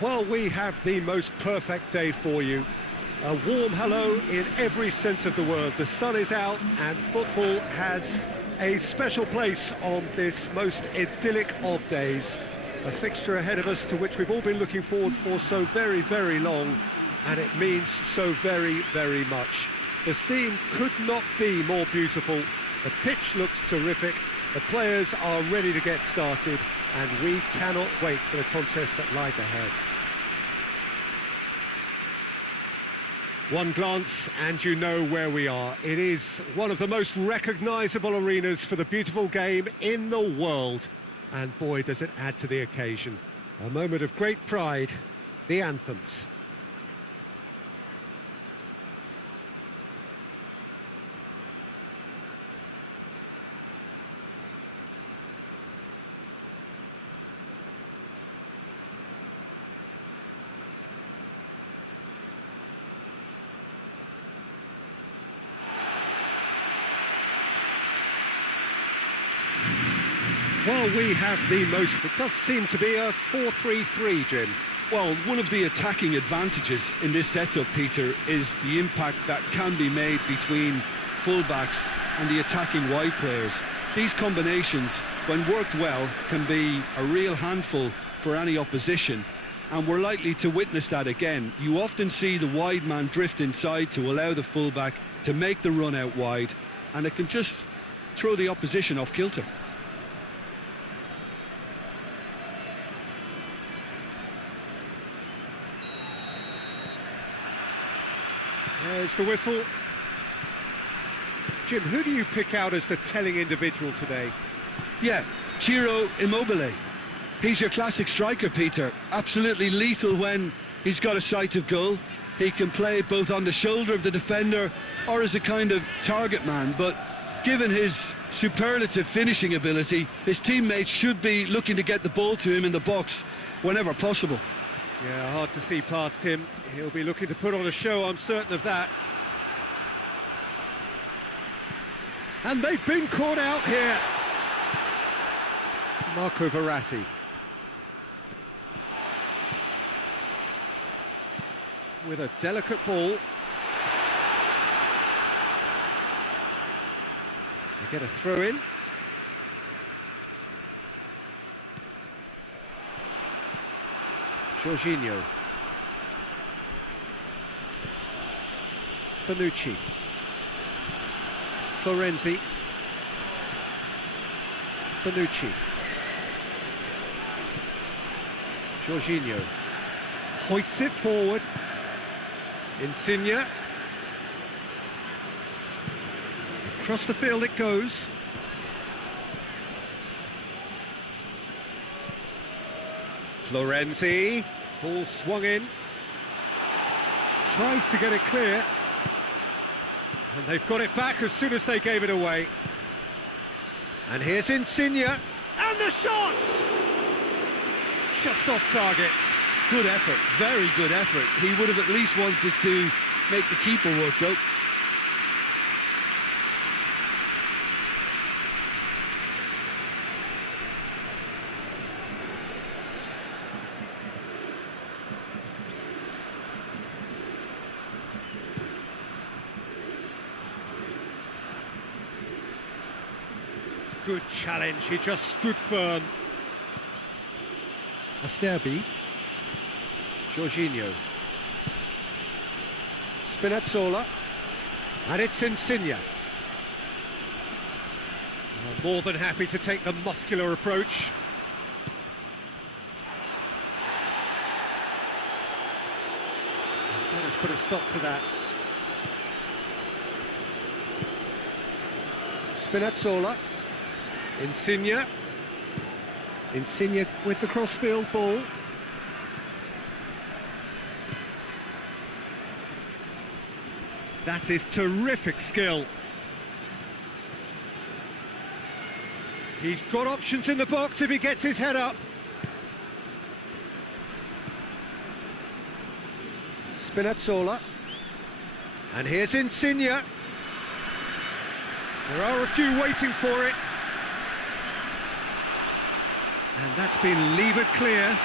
Well, we have the most perfect day for you. A warm hello in every sense of the word. The sun is out and football has a special place on this most idyllic of days. A fixture ahead of us to which we've all been looking forward for so very, very long, and it means so very, very much. The scene could not be more beautiful. The pitch looks terrific. The players are ready to get started, and we cannot wait for the contest that lies ahead. One glance and you know where we are. It is one of the most recognisable arenas for the beautiful game in the world. And boy, does it add to the occasion. A moment of great pride, the anthems. Well, we have the most... It does seem to be a 4-3-3, Jim. Well, one of the attacking advantages in this setup, Peter, is the impact that can be made between fullbacks and the attacking wide players. These combinations, when worked well, can be a real handful for any opposition, and we're likely to witness that again. You often see the wide man drift inside to allow the fullback to make the run out wide, and it can just throw the opposition off kilter. There's the whistle. Jim, who do you pick out as the telling individual today? Yeah, Ciro Immobile. He's your classic striker, Peter. Absolutely lethal when he's got a sight of goal. He can play both on the shoulder of the defender or as a kind of target man, but given his superlative finishing ability, his teammates should be looking to get the ball to him in the box whenever possible. Yeah, hard to see past him. He'll be looking to put on a show, I'm certain of that. And they've been caught out here. Marco Verratti. With a delicate ball. They get a throw in. Jorginho. Bonucci. Florenzi. Bonucci. Jorginho. Hoists it forward. Insigne. Across the field it goes. Florenzi. Ball swung in. Tries to get it clear. And they've got it back as soon as they gave it away. And here's Insigne. And the shot! Just off target. Good effort, very good effort. He would have at least wanted to make the keeper work, though. Good challenge, he just stood firm. Acerbi. Jorginho. Spinazzola. And it's Insigne. More than happy to take the muscular approach. Let us put a stop to that. Spinazzola. Insigne. Insigne with the crossfield ball. That is terrific skill. He's got options in the box if he gets his head up. Spinazzola. And here's Insigne. There are a few waiting for it. And that's been levered clear.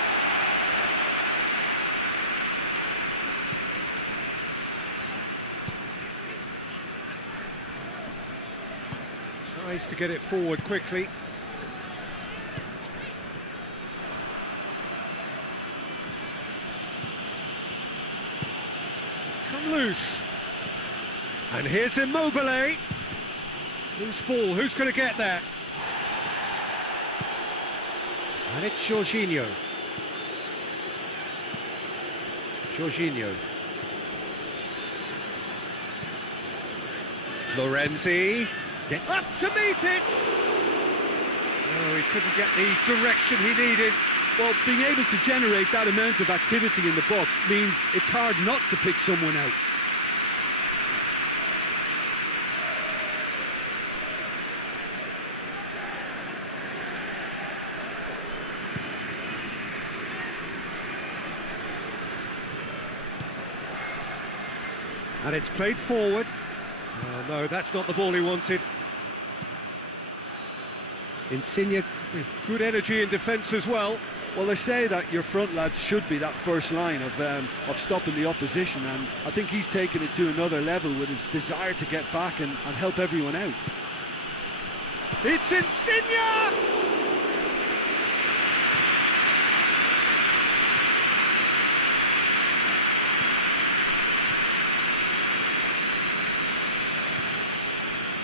Tries to get it forward quickly. It's come loose. And here's Immobile. Loose ball, who's going to get there? And it's Jorginho. Jorginho. Florenzi. Get up to meet it! No, he couldn't get the direction he needed. Well, being able to generate that amount of activity in the box means it's hard not to pick someone out. And it's played forward. Oh, no, that's not the ball he wanted. Insigne with good energy in defence as well. Well, they say that your front lads should be that first line of stopping the opposition, and I think he's taken it to another level with his desire to get back and help everyone out. It's Insigne!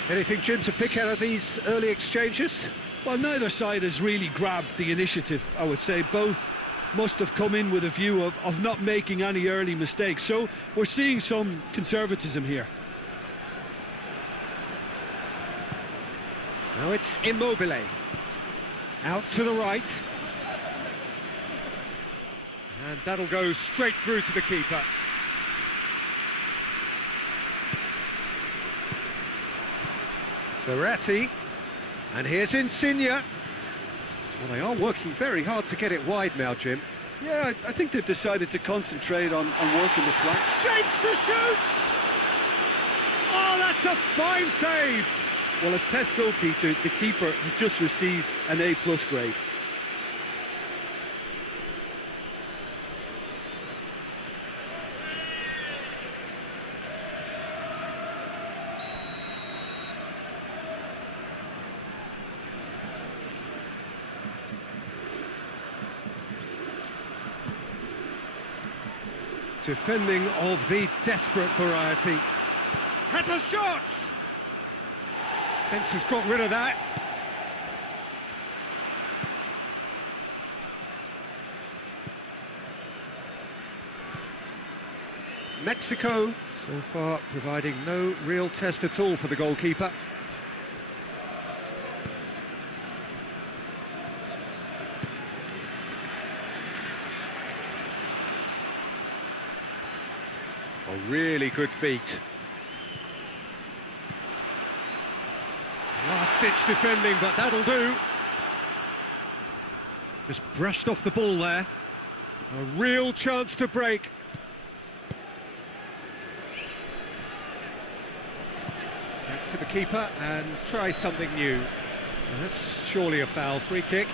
Anything, Jim, to pick out of these early exchanges? Well, neither side has really grabbed the initiative, I would say. Both must have come in with a view of not making any early mistakes. So we're seeing some conservatism here. Now it's Immobile. Out to the right. And that'll go straight through to the keeper. Verratti, and here's Insigne. Well, they are working very hard to get it wide now, Jim. Yeah, I think they've decided to concentrate on working the flanks. Shapes to shoot! Oh, that's a fine save! Well, as test goalkeeper, the keeper has just received an A+ grade. Defending of the desperate variety. Has a shot! Fence has got rid of that. Mexico, so far, providing no real test at all for the goalkeeper. Oh, really good feet. Last-ditch defending, but that'll do. Just brushed off the ball there. A real chance to break. Back to the keeper and try something new. That's surely a foul. Free kick.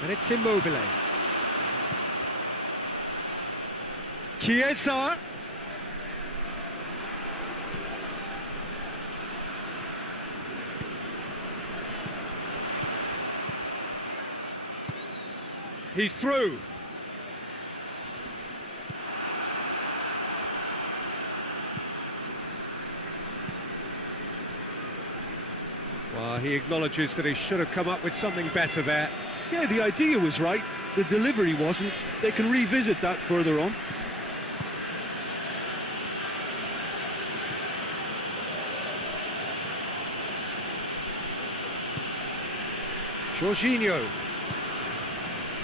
And it's Immobile. Chiesa. He's through. Well, he acknowledges that he should have come up with something better there. Yeah, the idea was right, the delivery wasn't. They can revisit that further on. Jorginho.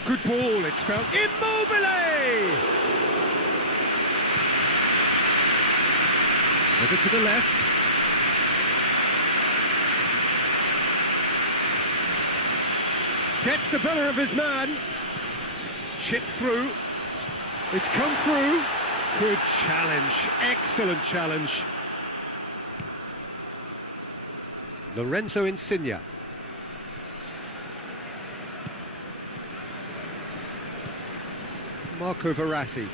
Good ball, it's found. Immobile! Over to the left. Gets the better of his man. Chip through. It's come through. Good challenge. Excellent challenge. Lorenzo Insigne. Marco Verratti.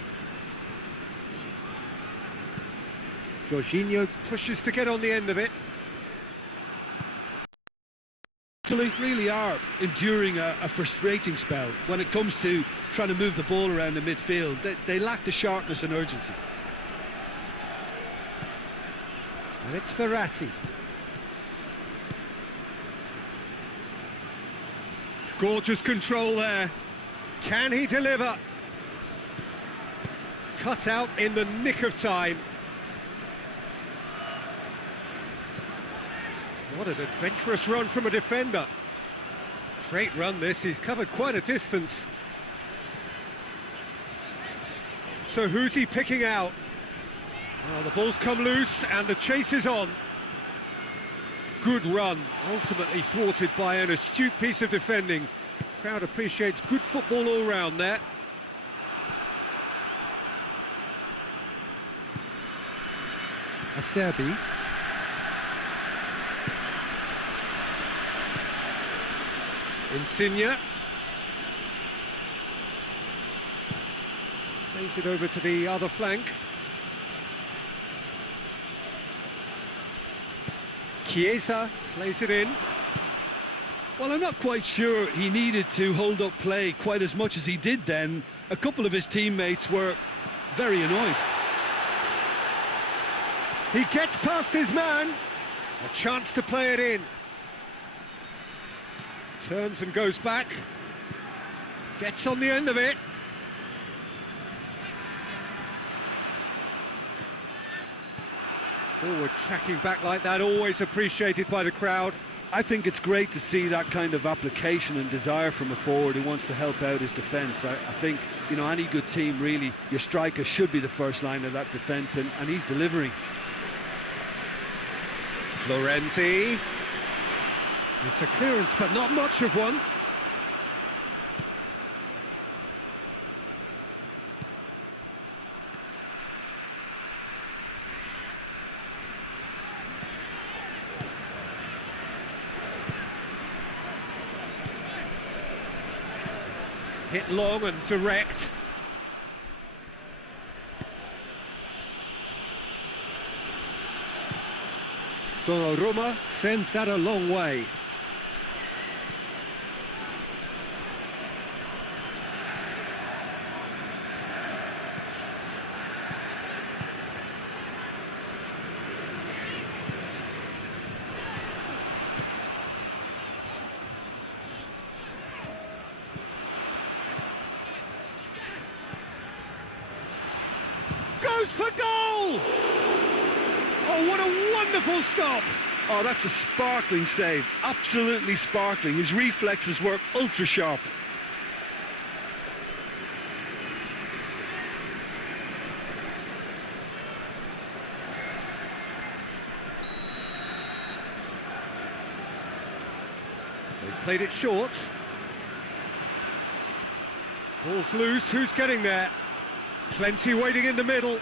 Jorginho pushes to get on the end of it. They really are enduring a frustrating spell when it comes to trying to move the ball around the midfield. They lack the sharpness and urgency. And it's Verratti. Gorgeous control there. Can he deliver? Cut out in the nick of time. What an adventurous run from a defender. Great run this, he's covered quite a distance. So who's he picking out? Well, the ball's come loose and the chase is on. Good run, ultimately thwarted by an astute piece of defending. Crowd appreciates good football all round there. Acerbi. Insigne. Plays it over to the other flank. Chiesa plays it in. Well, I'm not quite sure he needed to hold up play quite as much as he did then. A couple of his teammates were very annoyed. He gets past his man. A chance to play it in. Turns and goes back. Gets on the end of it. Forward tracking back like that, always appreciated by the crowd. I think it's great to see that kind of application and desire from a forward who wants to help out his defence. I think, you know, any good team, really, your striker should be the first line of that defence, and he's delivering. Florenzi. It's a clearance, but not much of one. Hit long and direct. Donnarumma sends that a long way. Goes for goal! Oh, what a wonderful stop! Oh, that's a sparkling save, absolutely sparkling. His reflexes work ultra sharp. They've played it short. Ball's loose, who's getting there? Plenty waiting in the middle.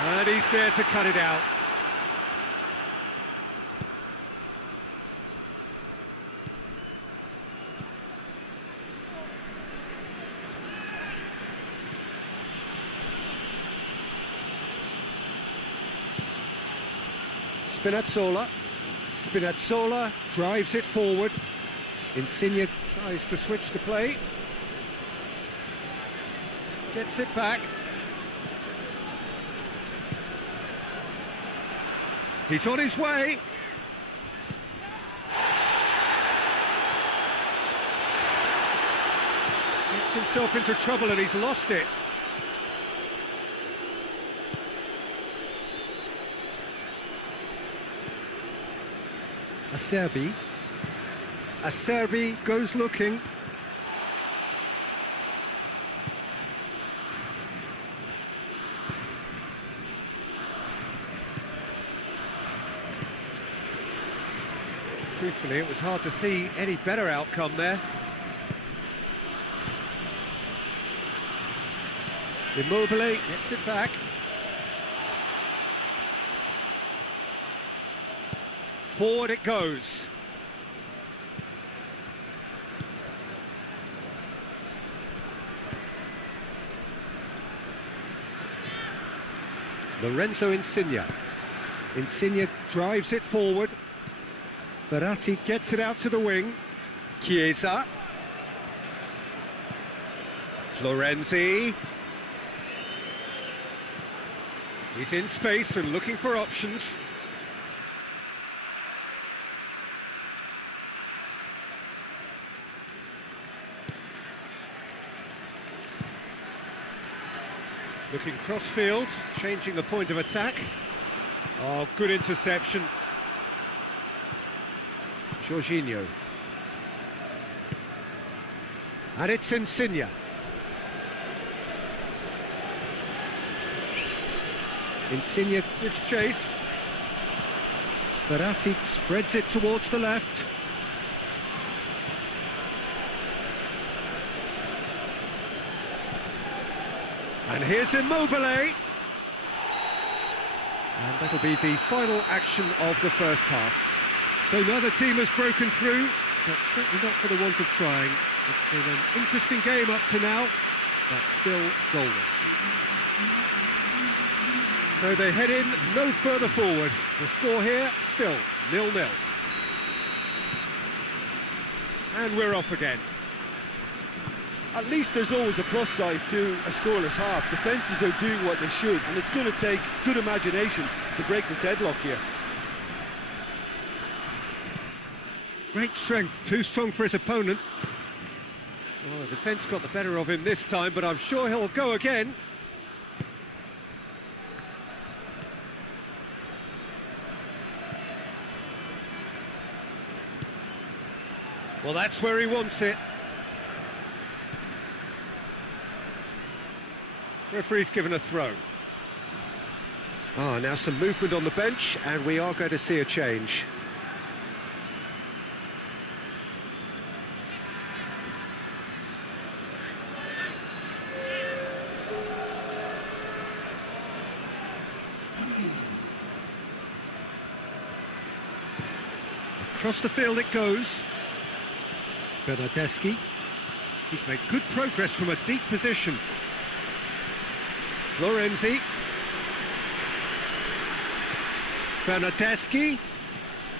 And he's there to cut it out. Spinazzola drives it forward. Insigne tries to switch the play. Gets it back. He's on his way. Gets himself into trouble and he's lost it. Acerbi. Acerbi goes looking. Truthfully, it was hard to see any better outcome there. Immobile gets it back. Forward it goes. Lorenzo Insigne. Insigne drives it forward. Verratti gets it out to the wing. Chiesa. Florenzi. He's in space and looking for options. Looking cross-field, changing the point of attack. Oh, good interception. Jorginho. And it's Insigne. Insigne gives chase. Verratti spreads it towards the left. And here's Immobile. And that'll be the final action of the first half. So neither team has broken through, but certainly not for the want of trying. It's been an interesting game up to now, but still goalless. So they head in no further forward. The score here, still 0-0. And we're off again. At least there's always a plus side to a scoreless half. Defences are doing what they should, and it's going to take good imagination to break the deadlock here. Great strength, too strong for his opponent. Well, the defence got the better of him this time, but I'm sure he'll go again. Well, that's where he wants it. Referee's given a throw. Now some movement on the bench, and we are going to see a change. Across the field it goes. Bernardeschi. He's made good progress from a deep position. Florenzi. Bernardeschi.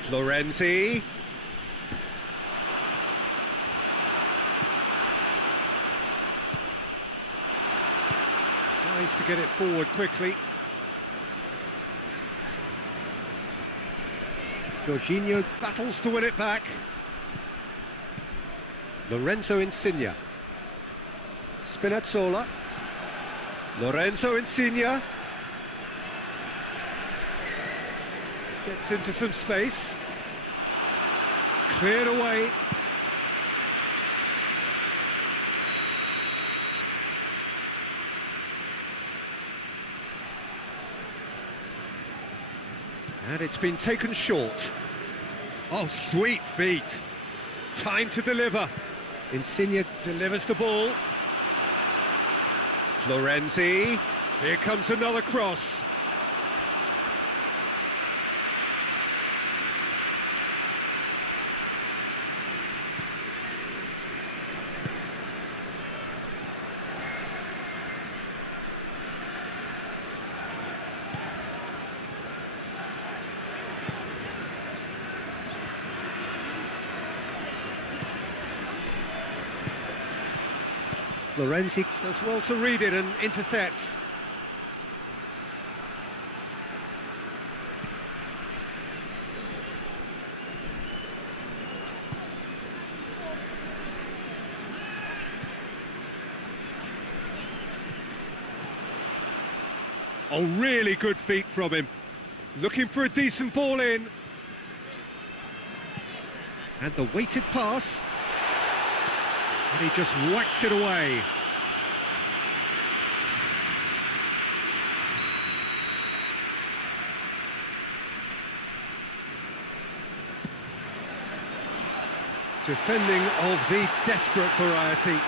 Florenzi. Tries to get it forward quickly. Jorginho battles to win it back. Lorenzo Insigne. Spinazzola. Lorenzo Insigne. Gets into some space. Cleared away. And it's been taken short. Oh, sweet feet. Time to deliver. Insigne delivers the ball. Florenzi. Here comes another cross. Florenzi does well to read it and intercepts. Oh, really good feet from him. Looking for a decent ball in. And the weighted pass. And he just whacks it away. Defending of the desperate variety.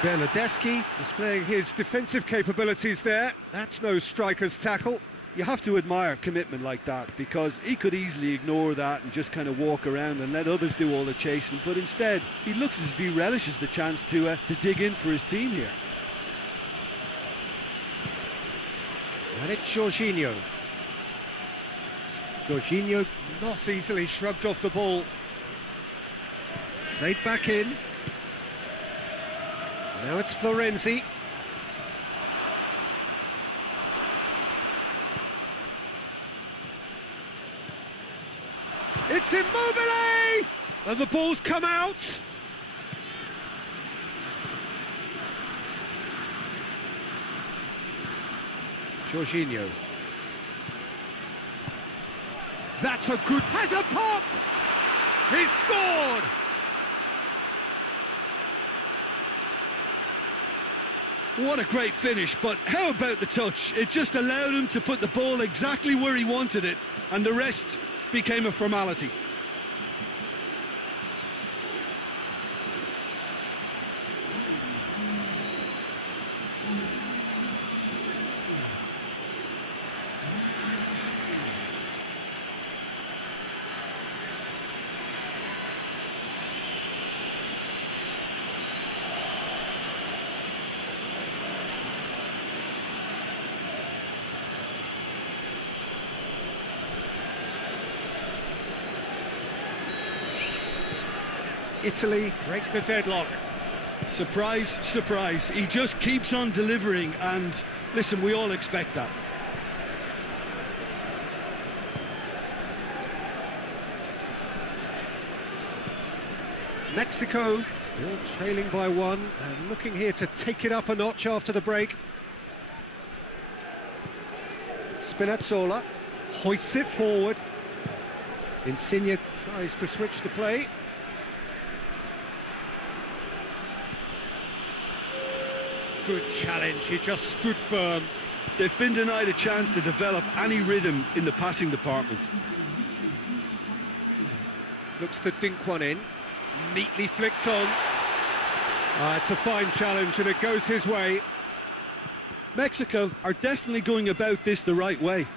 Bernardeschi displaying his defensive capabilities there. That's no striker's tackle. You have to admire commitment like that, because he could easily ignore that and just kind of walk around and let others do all the chasing, but instead he looks as if he relishes the chance to dig in for his team here. And it's Jorginho. Jorginho not easily shrugged off the ball. Played back in. Now it's Florenzi. It's Immobile! And the ball's come out. Jorginho. That's a good... Has a pop! He's scored! What a great finish, but how about the touch? It just allowed him to put the ball exactly where he wanted it, and the rest became a formality. Italy break the deadlock. Surprise, surprise. He just keeps on delivering, and listen, we all expect that. Mexico still trailing by one and looking here to take it up a notch after the break. Spinazzola hoists it forward. Insigne tries to switch the play. Good challenge, he just stood firm. They've been denied a chance to develop any rhythm in the passing department. Looks to dink one in, neatly flicked on. It's a fine challenge and it goes his way. Mexico are definitely going about this the right way.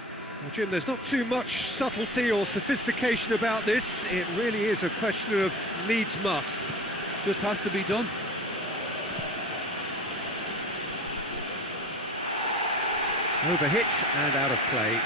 Well, Jim, there's not too much subtlety or sophistication about this. It really is a question of needs must. Just has to be done. Overhit and out of play.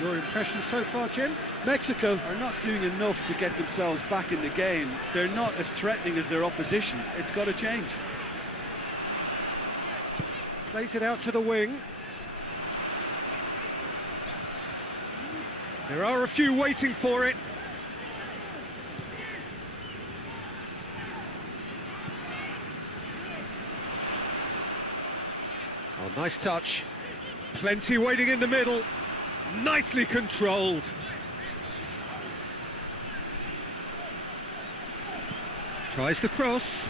Your impression so far, Jim? Mexico are not doing enough to get themselves back in the game. They're not as threatening as their opposition. It's got to change. Plays it out to the wing. There are a few waiting for it. Oh, nice touch. Plenty waiting in the middle. Nicely controlled. Tries the cross.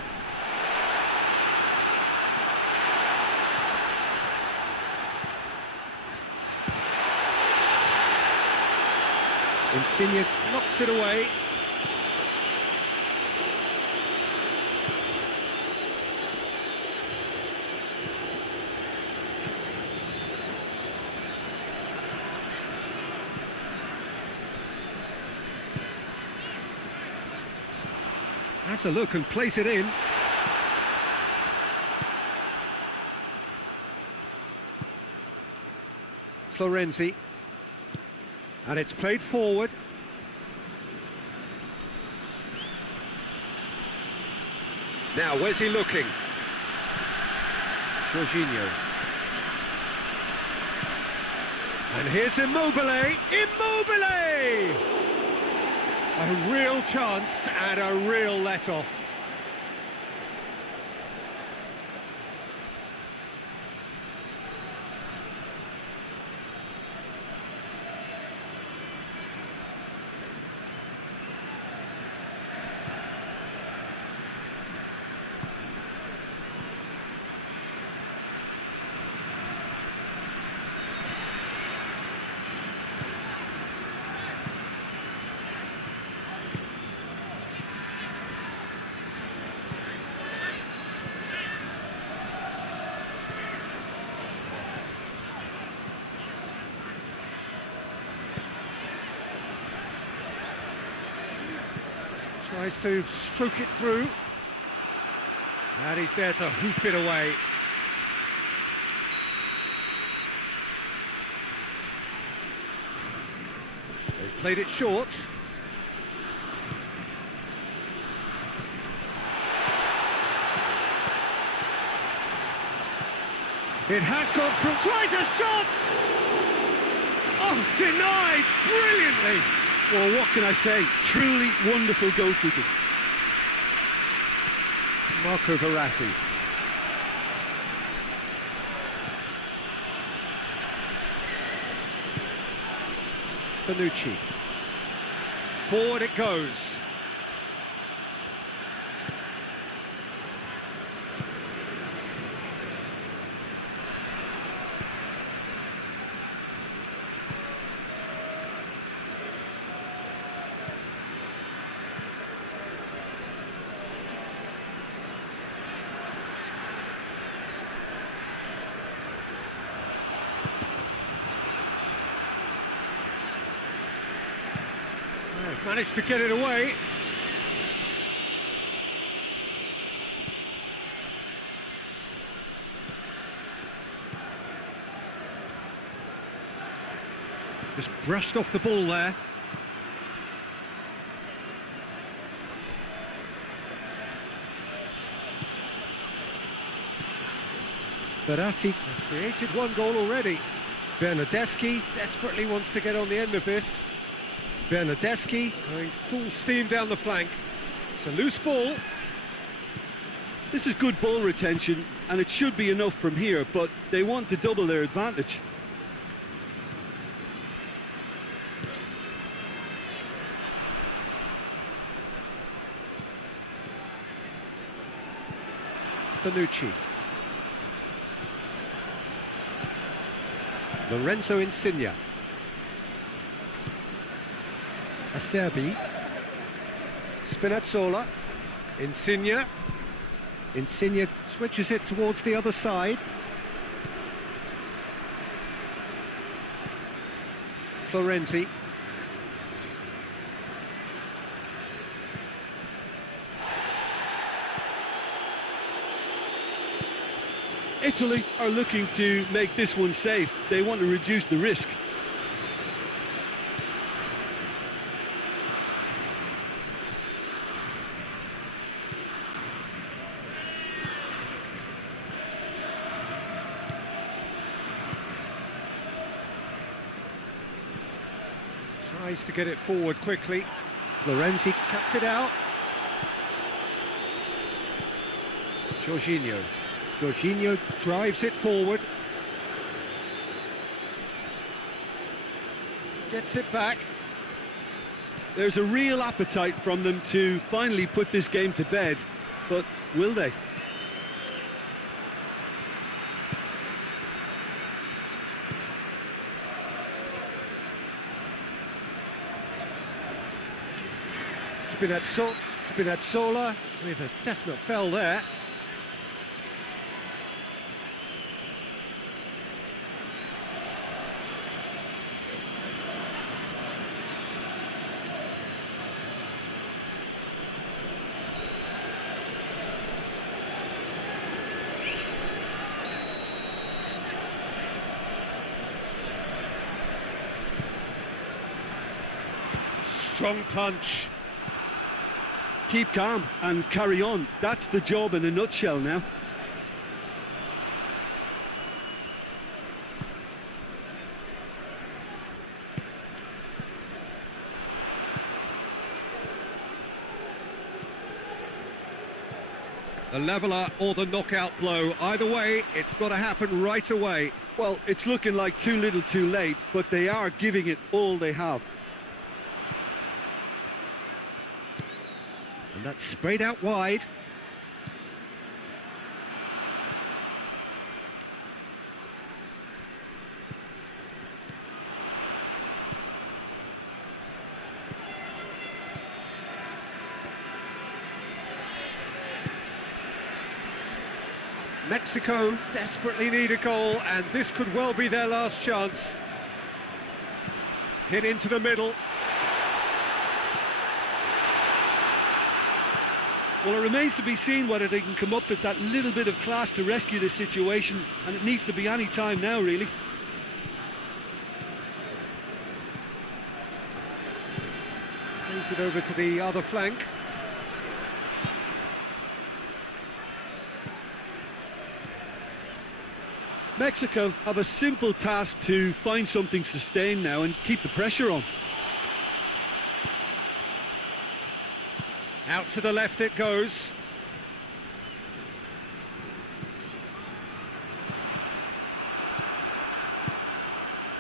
Insigne knocks it away. Has a look and plays it in. Florenzi. And it's played forward. Now, where's he looking? Jorginho. And here's Immobile. Immobile! A real chance and a real let-off. Tries to stroke it through. And he's there to hoof it away. They've played it short. It has gone through. Tries a shot! Oh, denied brilliantly. Well, what can I say? Truly wonderful goalkeeping. Marco Verratti. Bonucci. Forward it goes. They've managed to get it away. Just brushed off the ball there. Verratti has created one goal already. Bernardeschi desperately wants to get on the end of this. Bernardeschi going full steam down the flank. It's a loose ball. This is good ball retention, and it should be enough from here, but they want to double their advantage. Bonucci. Lorenzo Insigne. Acerbi. Spinazzola. Insigne. Insigne switches it towards the other side. Florenzi. Italy are looking to make this one safe. They want to reduce the risk. Tries to get it forward quickly. Florenzi cuts it out. Jorginho. Jorginho drives it forward. Gets it back. There's a real appetite from them to finally put this game to bed, but will they? Spinazzola with a definite foul there. Strong punch. Keep calm and carry on. That's the job in a nutshell now. The leveller or the knockout blow. Either way, it's got to happen right away. Well, it's looking like too little too late, but they are giving it all they have. And that's sprayed out wide. Mexico desperately need a goal, and this could well be their last chance. Hit into the middle. Well, it remains to be seen whether they can come up with that little bit of class to rescue this situation, and it needs to be any time now, really. Plays it over to the other flank. Mexico have a simple task to find something sustained now and keep the pressure on. Out to the left it goes.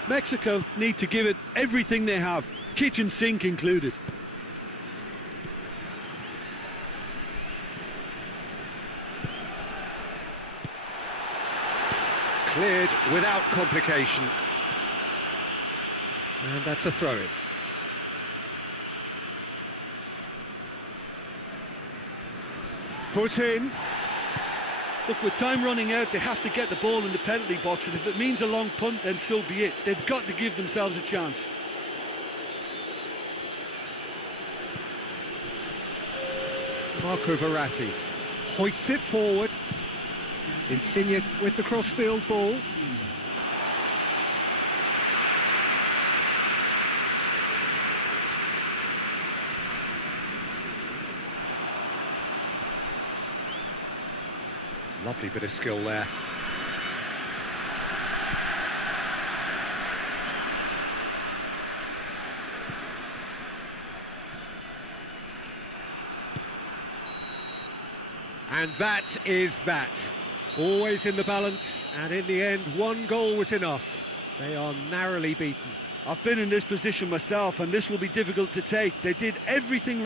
Mexico need to give it everything they have, kitchen sink included. Cleared without complication. And that's a throw-in. Foot in. Look, with time running out, they have to get the ball in the penalty box, and if it means a long punt, then so be it. They've got to give themselves a chance. Marco Verratti hoists it forward. Insigne with the crossfield ball. Lovely bit of skill there. And that is that. Always in the balance, and in the end, one goal was enough. They are narrowly beaten. I've been in this position myself, and this will be difficult to take. They did everything